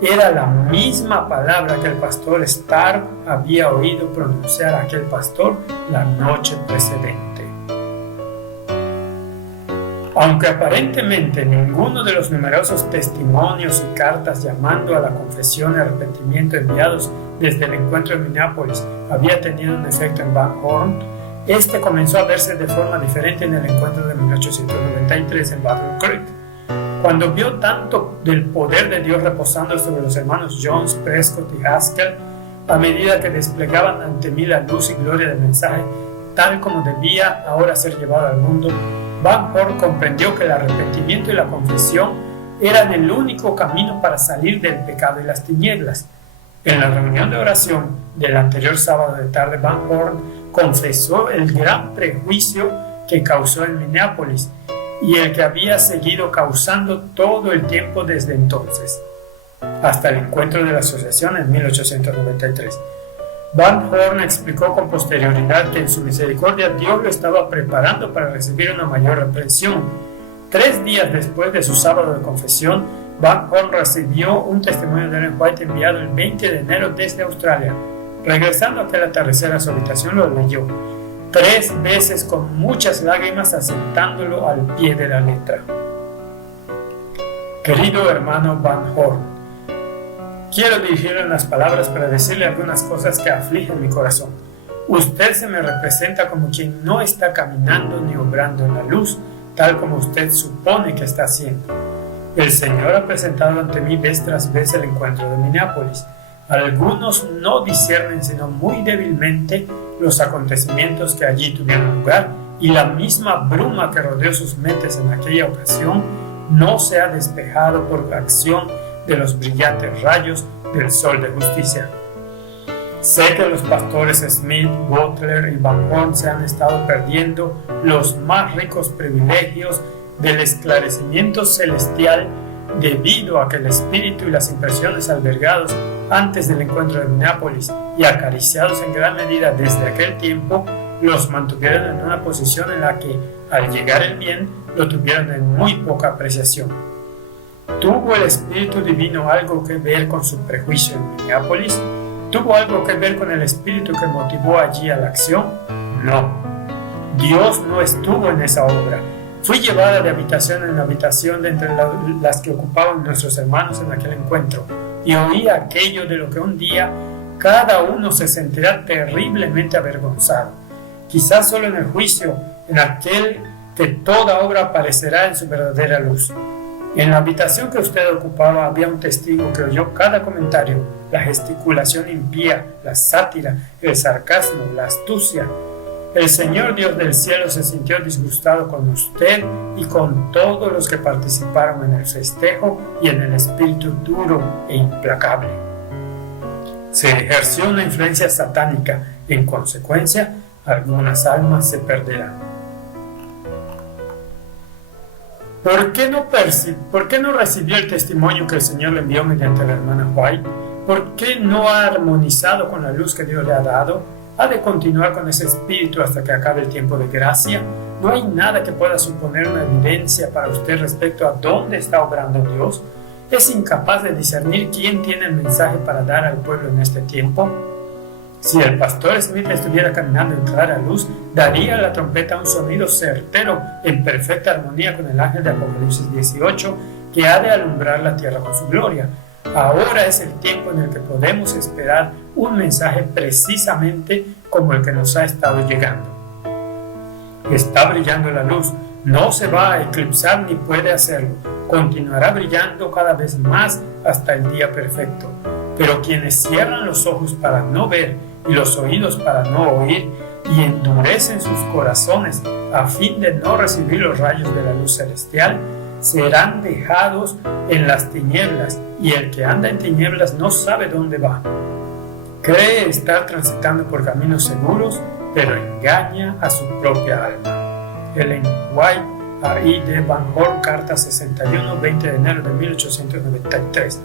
Era la misma palabra que el pastor Starr había oído pronunciar a aquel pastor la noche precedente. Aunque aparentemente ninguno de los numerosos testimonios y cartas llamando a la confesión y arrepentimiento enviados desde el encuentro en Minneapolis había tenido un efecto en Van Horn, este comenzó a verse de forma diferente en el encuentro de 1893 en Battle Creek. Cuando vio tanto del poder de Dios reposando sobre los hermanos Jones, Prescott y Haskell, a medida que desplegaban ante mí la luz y gloria del mensaje, tal como debía ahora ser llevado al mundo, Van Horn comprendió que el arrepentimiento y la confesión eran el único camino para salir del pecado y las tinieblas. En la reunión de oración del anterior sábado de tarde, Van Horn confesó el gran prejuicio que causó en Minneapolis y el que había seguido causando todo el tiempo desde entonces, hasta el encuentro de la asociación en 1893. Van Horn explicó con posterioridad que en su misericordia Dios lo estaba preparando para recibir una mayor reprensión. 3 días después de su sábado de confesión, Van Horn recibió un testimonio de Ellen White enviado el 20 de enero desde Australia. Regresando aquel atardecer a su habitación, lo leyó 3 veces con muchas lágrimas, aceptándolo al pie de la letra. Querido hermano Van Horn, quiero dirigirle unas palabras para decirle algunas cosas que afligen mi corazón. Usted se me representa como quien no está caminando ni obrando en la luz, tal como usted supone que está haciendo. El Señor ha presentado ante mí vez tras vez el encuentro de Minneapolis. Algunos no disciernen sino muy débilmente los acontecimientos que allí tuvieron lugar, y la misma bruma que rodeó sus mentes en aquella ocasión no se ha despejado por la acción de los brillantes rayos del sol de justicia. Sé que los pastores Smith, Butler y Van Horn se han estado perdiendo los más ricos privilegios del esclarecimiento celestial debido a que el espíritu y las impresiones albergados antes del encuentro de Minneapolis y acariciados en gran medida desde aquel tiempo los mantuvieron en una posición en la que, al llegar el bien, lo tuvieron en muy poca apreciación. ¿Tuvo el Espíritu Divino algo que ver con su prejuicio en Minneapolis? ¿Tuvo algo que ver con el espíritu que motivó allí a la acción? No. Dios no estuvo en esa obra. Fui llevada de habitación en habitación de entre las que ocupaban nuestros hermanos en aquel encuentro, y oí aquello de lo que un día cada uno se sentirá terriblemente avergonzado. Quizás solo en el juicio, en aquel que toda obra aparecerá en su verdadera luz. En la habitación que usted ocupaba había un testigo que oyó cada comentario, la gesticulación impía, la sátira, el sarcasmo, la astucia. El Señor Dios del cielo se sintió disgustado con usted y con todos los que participaron en el festejo y en el espíritu duro e implacable. Se ejerció una influencia satánica. En consecuencia, algunas almas se perderán. ¿Por qué no recibió el testimonio que el Señor le envió mediante la hermana White? ¿Por qué no ha armonizado con la luz que Dios le ha dado? ¿Ha de continuar con ese espíritu hasta que acabe el tiempo de gracia? ¿No hay nada que pueda suponer una evidencia para usted respecto a dónde está obrando Dios? ¿Es incapaz de discernir quién tiene el mensaje para dar al pueblo en este tiempo? Si el pastor Smith estuviera caminando en clara luz, daría a la trompeta un sonido certero en perfecta armonía con el ángel de Apocalipsis 18 que ha de alumbrar la tierra con su gloria. Ahora es el tiempo en el que podemos esperar un mensaje precisamente como el que nos ha estado llegando. Está brillando la luz, no se va a eclipsar ni puede hacerlo, continuará brillando cada vez más hasta el día perfecto. Pero quienes cierran los ojos para no ver y los oídos para no oír y endurecen sus corazones a fin de no recibir los rayos de la luz celestial, serán dejados en las tinieblas, y el que anda en tinieblas no sabe dónde va. Cree estar transitando por caminos seguros, pero engaña a su propia alma. Ellen White, a I. D. Van Horn, carta 61, 20 de enero de 1893.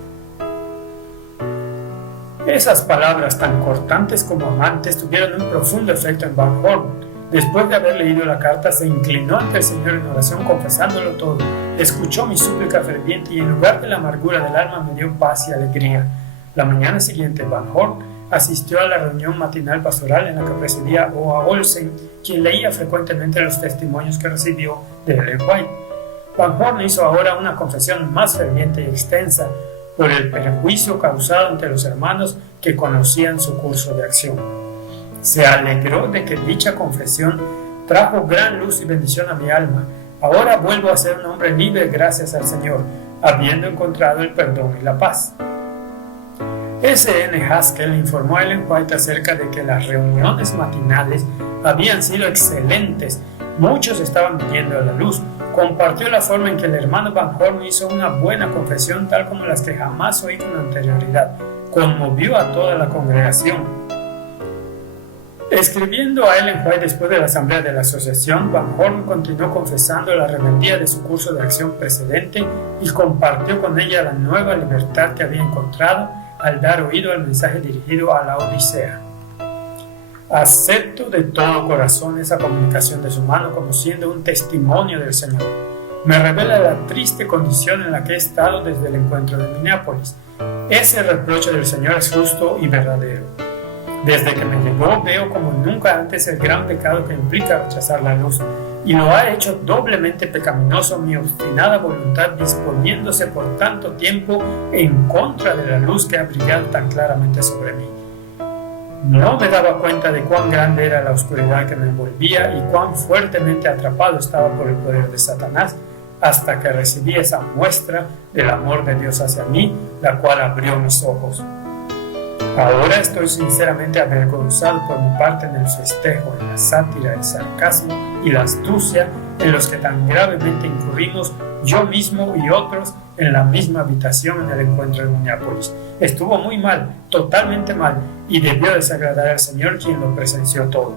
Esas palabras tan cortantes como amantes tuvieron un profundo efecto en Van Horn. Después de haber leído la carta, se inclinó ante el Señor en oración, confesándolo todo. Escuchó mi súplica ferviente y en lugar de la amargura del alma me dio paz y alegría. La mañana siguiente, Van Horn asistió a la reunión matinal pastoral en la que presidía O.A. Olsen, quien leía frecuentemente los testimonios que recibió de Ellen White. Van Horn hizo ahora una confesión más ferviente y extensa por el perjuicio causado entre los hermanos que conocían su curso de acción. Se alegró de que dicha confesión trajo gran luz y bendición a mi alma. Ahora vuelvo a ser un hombre libre gracias al Señor, habiendo encontrado el perdón y la paz. S.N. Haskell informó a Ellen White acerca de que las reuniones matinales habían sido excelentes. Muchos estaban viniendo a la luz. Compartió la forma en que el hermano Van Horn hizo una buena confesión, tal como las que jamás oí con anterioridad. Conmovió a toda la congregación. Escribiendo a Ellen White después de la asamblea de la asociación, Van Horn continuó confesando la rebeldía de su curso de acción precedente y compartió con ella la nueva libertad que había encontrado al dar oído al mensaje dirigido a la Odisea. Acepto de todo corazón esa comunicación de su mano como siendo un testimonio del Señor. Me revela la triste condición en la que he estado desde el encuentro de Minneapolis. Ese reproche del Señor es justo y verdadero. Desde que me llegó veo como nunca antes el gran pecado que implica rechazar la luz, y lo ha hecho doblemente pecaminoso mi obstinada voluntad disponiéndose por tanto tiempo en contra de la luz que ha brillado tan claramente sobre mí. No me daba cuenta de cuán grande era la oscuridad que me envolvía y cuán fuertemente atrapado estaba por el poder de Satanás, hasta que recibí esa muestra del amor de Dios hacia mí, la cual abrió mis ojos. Ahora estoy sinceramente avergonzado por mi parte en el festejo, en la sátira, el sarcasmo y la astucia en los que tan gravemente incurrimos yo mismo y otros en la misma habitación en el encuentro de Minneapolis. Estuvo muy mal, totalmente mal, y debió desagradar al Señor, quien lo presenció todo.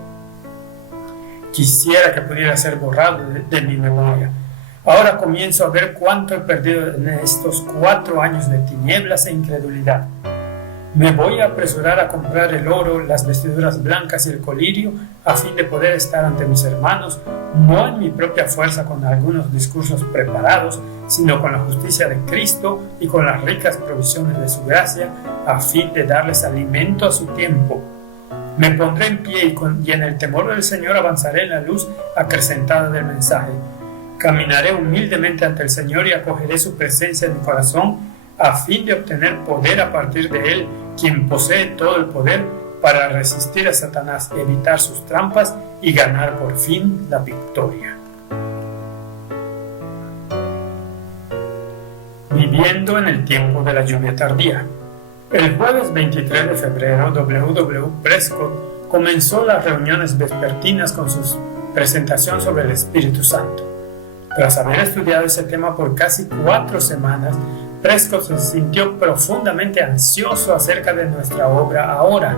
Quisiera que pudiera ser borrado de mi memoria. Ahora comienzo a ver cuánto he perdido en estos 4 años de tinieblas e incredulidad. Me voy a apresurar a comprar el oro, las vestiduras blancas y el colirio a fin de poder estar ante mis hermanos, no en mi propia fuerza con algunos discursos preparados, sino con la justicia de Cristo y con las ricas provisiones de su gracia, a fin de darles alimento a su tiempo. Me pondré en pie y en el temor del Señor avanzaré en la luz acrecentada del mensaje. Caminaré humildemente ante el Señor y acogeré su presencia en mi corazón, a fin de obtener poder a partir de Él, quien posee todo el poder para resistir a Satanás, evitar sus trampas y ganar por fin la victoria. Viviendo en el tiempo de la lluvia tardía. El jueves 23 de febrero, W. Prescott comenzó las reuniones vespertinas con su presentación sobre el Espíritu Santo. Tras haber estudiado ese tema por casi 4 semanas, Prescott se sintió profundamente ansioso acerca de nuestra obra ahora.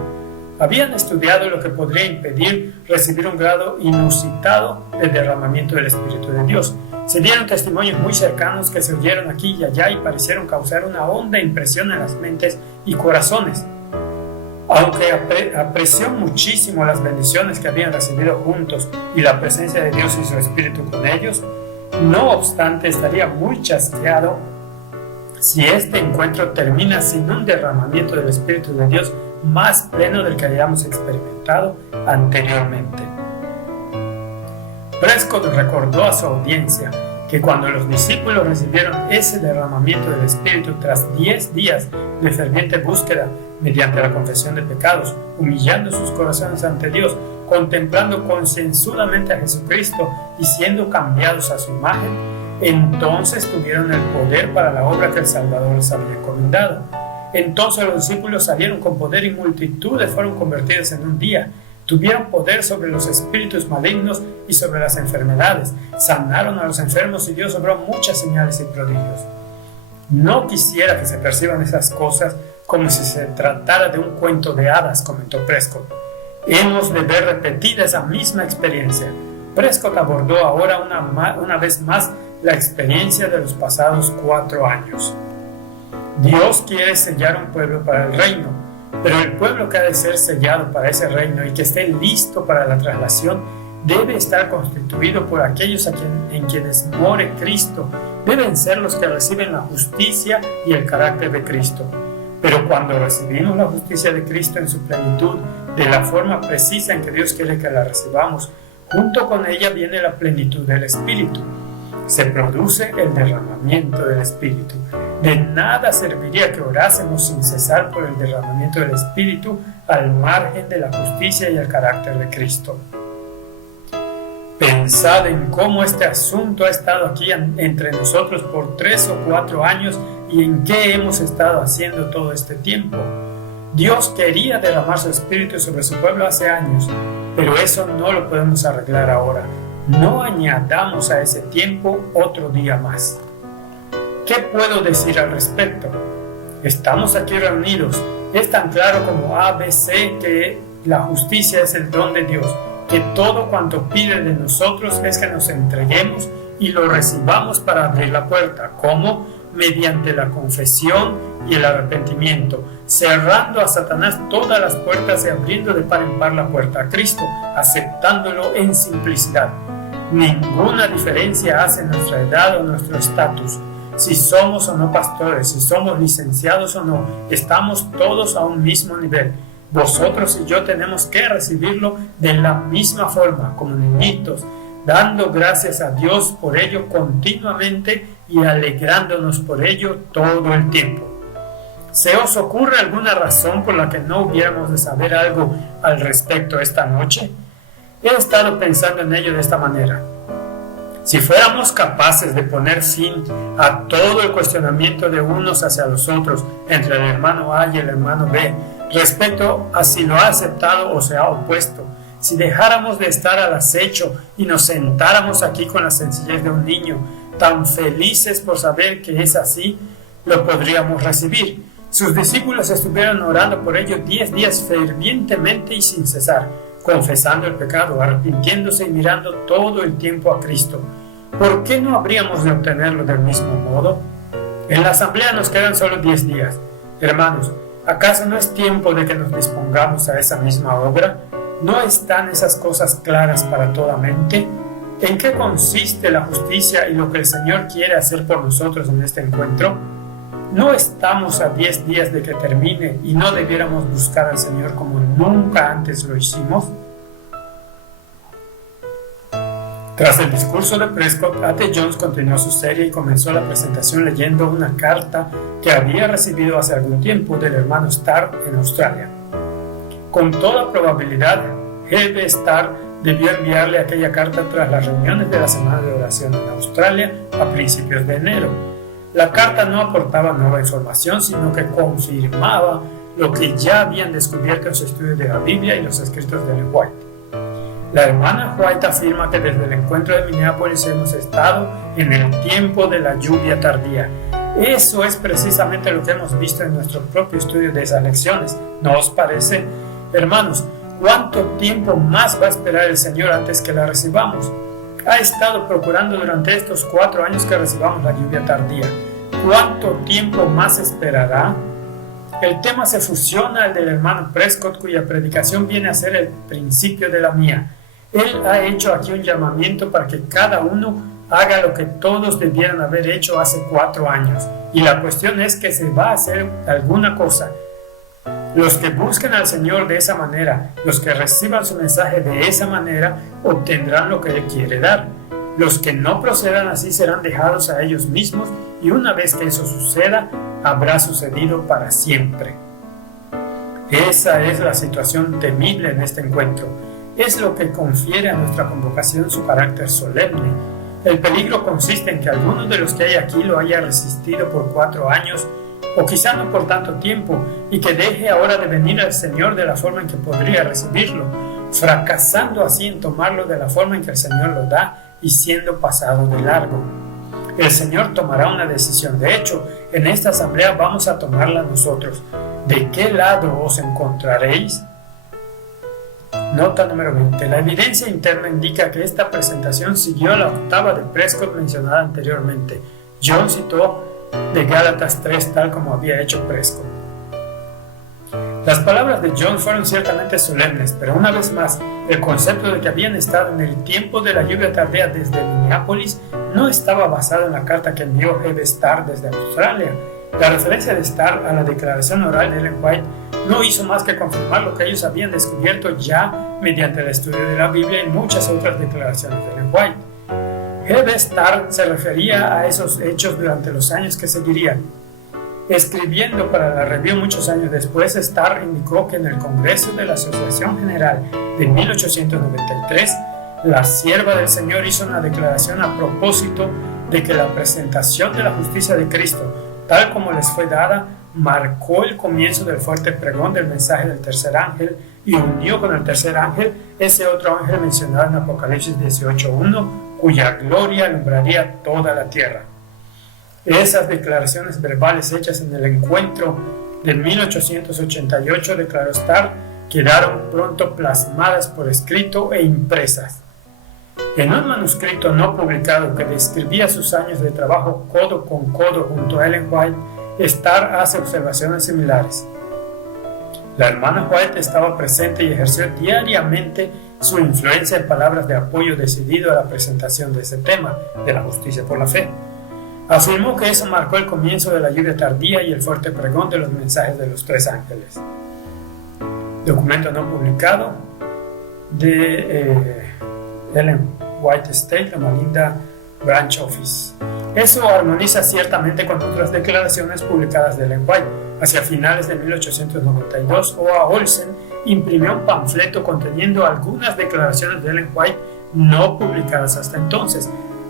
Habían estudiado lo que podría impedir recibir un grado inusitado de derramamiento del Espíritu de Dios. Se dieron testimonios muy cercanos que se oyeron aquí y allá y parecieron causar una honda impresión en las mentes y corazones. Aunque apreció muchísimo las bendiciones que habían recibido juntos y la presencia de Dios y su Espíritu con ellos, no obstante estaría muy chasqueado si este encuentro termina sin un derramamiento del Espíritu de Dios más pleno del que hayamos experimentado anteriormente. Prescott recordó a su audiencia que cuando los discípulos recibieron ese derramamiento del Espíritu tras 10 días de ferviente búsqueda mediante la confesión de pecados, humillando sus corazones ante Dios, contemplando concienzudamente a Jesucristo y siendo cambiados a su imagen, entonces tuvieron el poder para la obra que el Salvador les había encomendado. Entonces los discípulos salieron con poder y multitudes fueron convertidas en un día. Tuvieron poder sobre los espíritus malignos y sobre las enfermedades. Sanaron a los enfermos y Dios obró muchas señales y prodigios. No quisiera que se perciban esas cosas como si se tratara de un cuento de hadas, comentó Prescott. Hemos de ver repetida esa misma experiencia. Prescott abordó ahora una vez más la experiencia de los pasados 4 años. Dios quiere sellar un pueblo para el reino, pero el pueblo que ha de ser sellado para ese reino y que esté listo para la traslación debe estar constituido por aquellos en quienes more Cristo. Deben ser los que reciben la justicia y el carácter de Cristo. Pero cuando recibimos la justicia de Cristo en su plenitud, de la forma precisa en que Dios quiere que la recibamos, junto con ella viene la plenitud del Espíritu. Se produce el derramamiento del Espíritu. De nada serviría que orásemos sin cesar por el derramamiento del Espíritu al margen de la justicia y el carácter de Cristo. Pensad en cómo este asunto ha estado aquí entre nosotros por 3 o 4 años y en qué hemos estado haciendo todo este tiempo. Dios quería derramar su Espíritu sobre su pueblo hace años, pero eso no lo podemos arreglar ahora. No añadamos a ese tiempo otro día más. ¿Qué puedo decir al respecto? Estamos aquí reunidos. Es tan claro como ABC que la justicia es el don de Dios, que todo cuanto pide de nosotros es que nos entreguemos y lo recibamos para abrir la puerta. ¿Cómo? Mediante la confesión y el arrepentimiento, cerrando a Satanás todas las puertas y abriendo de par en par la puerta a Cristo, aceptándolo en simplicidad. Ninguna diferencia hace nuestra edad o nuestro estatus. Si somos o no pastores, si somos licenciados o no, estamos todos a un mismo nivel. Vosotros y yo tenemos que recibirlo de la misma forma, como niñitos, dando gracias a Dios por ello continuamente y alegrándonos por ello todo el tiempo. ¿Se os ocurre alguna razón por la que no hubiéramos de saber algo al respecto esta noche? He estado pensando en ello de esta manera. Si fuéramos capaces de poner fin a todo el cuestionamiento de unos hacia los otros entre el hermano A y el hermano B, respecto a si lo ha aceptado o se ha opuesto, si dejáramos de estar al acecho y nos sentáramos aquí con la sencillez de un niño, tan felices por saber que es así, lo podríamos recibir. Sus discípulos estuvieron orando por ello 10 días fervientemente y sin cesar, confesando el pecado, arrepintiéndose y mirando todo el tiempo a Cristo. ¿Por qué no habríamos de obtenerlo del mismo modo? En la asamblea nos quedan solo 10 días. Hermanos, ¿acaso no es tiempo de que nos dispongamos a esa misma obra? ¿No están esas cosas claras para toda mente? ¿En qué consiste la justicia y lo que el Señor quiere hacer por nosotros en este encuentro? ¿No estamos a 10 días de que termine y no debiéramos buscar al Señor como nunca antes lo hicimos? Tras el discurso de Prescott, A.T. Jones continuó su serie y comenzó la presentación leyendo una carta que había recibido hace algún tiempo del hermano Starr en Australia. Con toda probabilidad, G.B. Starr debió enviarle aquella carta tras las reuniones de la semana de oración en Australia a principios de enero. La carta no aportaba nueva información, sino que confirmaba lo que ya habían descubierto en su estudio de la Biblia y los escritos de Ellen White. La hermana White afirma que desde el encuentro de Minneapolis hemos estado en el tiempo de la lluvia tardía. Eso es precisamente lo que hemos visto en nuestro propio estudio de esas lecciones. ¿No os parece? Hermanos, ¿cuánto tiempo más va a esperar el Señor antes que la recibamos? Ha estado procurando durante estos 4 años que recibamos la lluvia tardía. ¿Cuánto tiempo más esperará? El tema se fusiona al del hermano Prescott, cuya predicación viene a ser el principio de la mía. Él ha hecho aquí un llamamiento para que cada uno haga lo que todos debieran haber hecho hace 4 años. y la cuestión es que se va a hacer alguna cosa. Los que busquen al Señor de esa manera, los que reciban su mensaje de esa manera, obtendrán lo que Él quiere dar. Los que no procedan así serán dejados a ellos mismos, y una vez que eso suceda, habrá sucedido para siempre. Esa es la situación temible en este encuentro. Es lo que confiere a nuestra convocación su carácter solemne. El peligro consiste en que alguno de los que hay aquí lo haya resistido por 4 años, o quizá no por tanto tiempo, y que deje ahora de venir al Señor de la forma en que podría recibirlo, fracasando así en tomarlo de la forma en que el Señor lo da y siendo pasado de largo. El Señor tomará una decisión. De hecho, en esta asamblea vamos a tomarla nosotros. ¿De qué lado os encontraréis? Nota número 20. La evidencia interna indica que esta presentación siguió la octava de Prescott mencionada anteriormente. John citó de Gálatas 3 tal como había hecho Prescott. Las palabras de John fueron ciertamente solemnes, pero una vez más, el concepto de que habían estado en el tiempo de la lluvia tardía desde Minneapolis no estaba basado en la carta que envió Hebe Starr desde Australia. La referencia de Starr a la declaración oral de Ellen White no hizo más que confirmar lo que ellos habían descubierto ya mediante el estudio de la Biblia y muchas otras declaraciones de Ellen White. Hebe Starr se refería a esos hechos durante los años que seguirían. Escribiendo para la Review muchos años después, Starr indicó que en el Congreso de la Asociación General de 1893, la sierva del Señor hizo una declaración a propósito de que la presentación de la justicia de Cristo, tal como les fue dada, marcó el comienzo del fuerte pregón del mensaje del tercer ángel y unió con el tercer ángel ese otro ángel mencionado en Apocalipsis 18:1, cuya gloria alumbraría toda la tierra. Esas declaraciones verbales hechas en el encuentro de 1888, declaró Starr, quedaron pronto plasmadas por escrito e impresas. En un manuscrito no publicado que describía sus años de trabajo codo con codo junto a Ellen White, Starr hace observaciones similares. La hermana White estaba presente y ejerció diariamente su influencia en palabras de apoyo decidido a la presentación de ese tema, de la justicia por la fe. Afirmó que eso marcó el comienzo de la lluvia tardía y el fuerte pregón de los mensajes de los 3 ángeles. Documento no publicado de Ellen White Estate, Loma Linda Branch Office. Eso armoniza ciertamente con otras declaraciones publicadas de Ellen White. Hacia finales de 1892, O.A. Olsen imprimió un panfleto conteniendo algunas declaraciones de Ellen White no publicadas hasta entonces,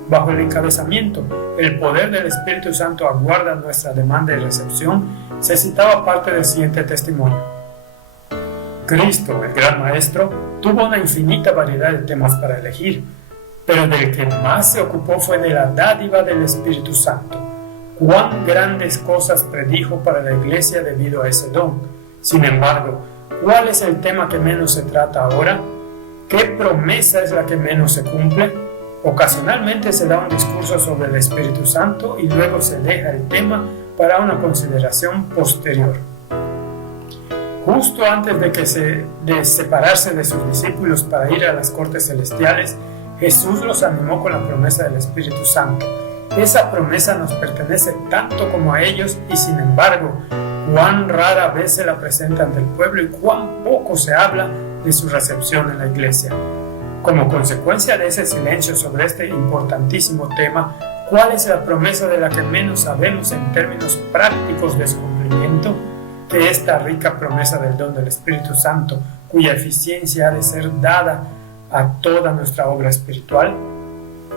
bajo el encabezamiento "El poder del Espíritu Santo aguarda nuestra demanda y recepción". Se citaba parte del siguiente testimonio: Cristo, el gran maestro, tuvo una infinita variedad de temas para elegir, pero del que más se ocupó fue de la dádiva del Espíritu Santo. Cuán grandes cosas predijo para la iglesia debido a ese don. Sin embargo, ¿cuál es el tema que menos se trata ahora? ¿Qué promesa es la que menos se cumple? Ocasionalmente se da un discurso sobre el Espíritu Santo y luego se deja el tema para una consideración posterior. Justo antes de separarse de sus discípulos para ir a las cortes celestiales, Jesús los animó con la promesa del Espíritu Santo. Esa promesa nos pertenece tanto como a ellos y, sin embargo, cuán rara vez se la presenta ante el pueblo y cuán poco se habla de su recepción en la iglesia. Como consecuencia de ese silencio sobre este importantísimo tema, ¿cuál es la promesa de la que menos sabemos en términos prácticos de su cumplimiento? Que esta rica promesa del don del Espíritu Santo, cuya eficiencia ha de ser dada a toda nuestra obra espiritual.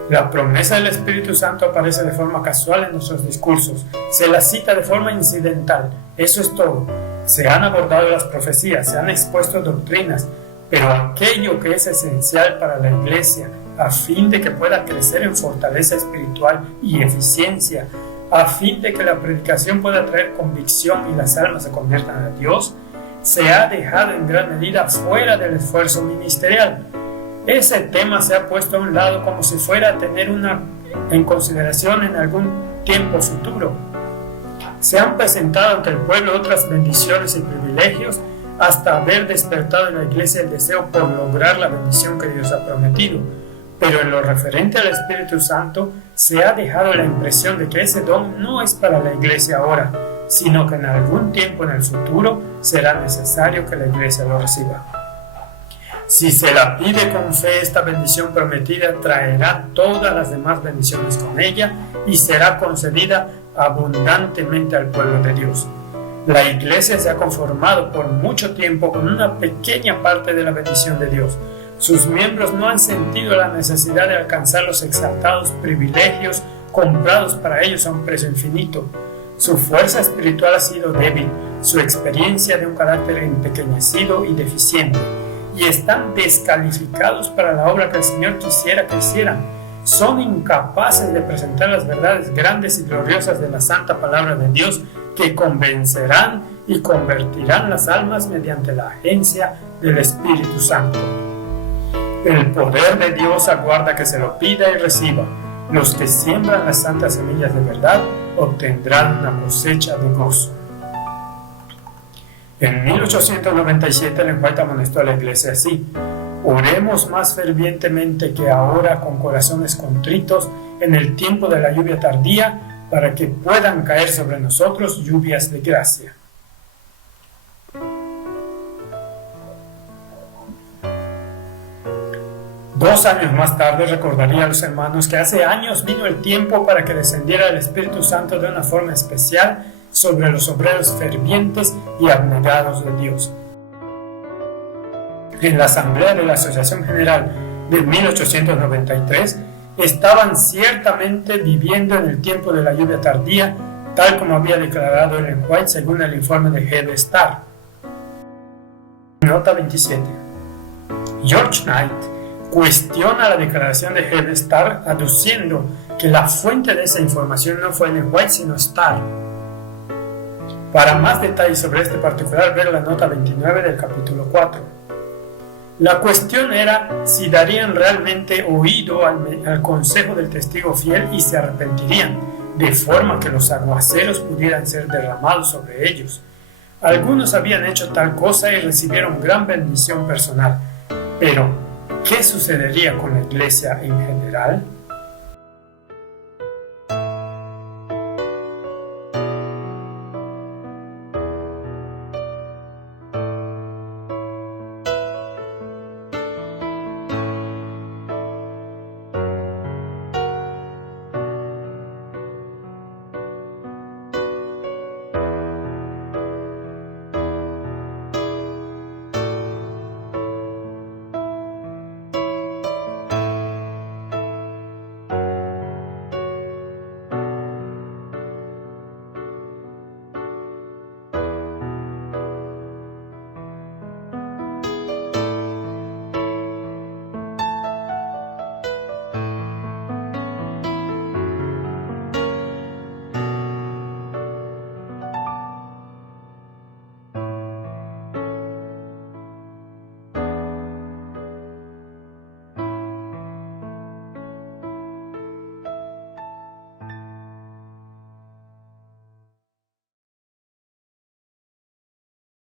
La promesa del Espíritu Santo aparece de forma casual en nuestros discursos, se la cita de forma incidental, eso es todo. Se han abordado las profecías, se han expuesto doctrinas, pero aquello que es esencial para la iglesia, a fin de que pueda crecer en fortaleza espiritual y eficiencia, a fin de que la predicación pueda traer convicción y las almas se conviertan a Dios, se ha dejado en gran medida fuera del esfuerzo ministerial. Ese tema se ha puesto a un lado como si fuera a tener en consideración en algún tiempo futuro. Se han presentado ante el pueblo otras bendiciones y privilegios hasta haber despertado en la iglesia el deseo por lograr la bendición que Dios ha prometido. pero en lo referente al Espíritu Santo se ha dejado la impresión de que ese don no es para la iglesia ahora, sino que en algún tiempo en el futuro será necesario que la iglesia lo reciba. Si se la pide con fe, esta bendición prometida traerá todas las demás bendiciones con ella y será concedida abundantemente al pueblo de Dios. La iglesia se ha conformado por mucho tiempo con una pequeña parte de la bendición de Dios. Sus miembros no han sentido la necesidad de alcanzar los exaltados privilegios comprados para ellos a un precio infinito. Su fuerza espiritual ha sido débil, su experiencia de un carácter empequeñecido y deficiente, y están descalificados para la obra que el Señor quisiera que hicieran. Son incapaces de presentar las verdades grandes y gloriosas de la santa palabra de Dios, que convencerán y convertirán las almas mediante la agencia del Espíritu Santo. El poder de Dios aguarda que se lo pida y reciba. Los que siembran las santas semillas de verdad obtendrán una cosecha de gozo. En 1897 Ellen White amonestó a la iglesia así: oremos más fervientemente que ahora con corazones contritos en el tiempo de la lluvia tardía, para que puedan caer sobre nosotros lluvias de gracia. Dos años más tarde recordaría a los hermanos que hace años vino el tiempo para que descendiera el Espíritu Santo de una forma especial sobre los obreros fervientes y abnegados de Dios. En la asamblea de la Asociación General de 1893 estaban ciertamente viviendo en el tiempo de la lluvia tardía, tal como había declarado Ellen White según el informe de Head Start. Nota 27. George Knight cuestiona la declaración de Head Start aduciendo que la fuente de esa información no fue Ellen White sino Starr. Para más detalles sobre este particular, ver la nota 29 del capítulo 4. La cuestión era si darían realmente oído al consejo del testigo fiel y se arrepentirían, de forma que los aguaceros pudieran ser derramados sobre ellos. Algunos habían hecho tal cosa y recibieron gran bendición personal, pero ¿qué sucedería con la iglesia en general?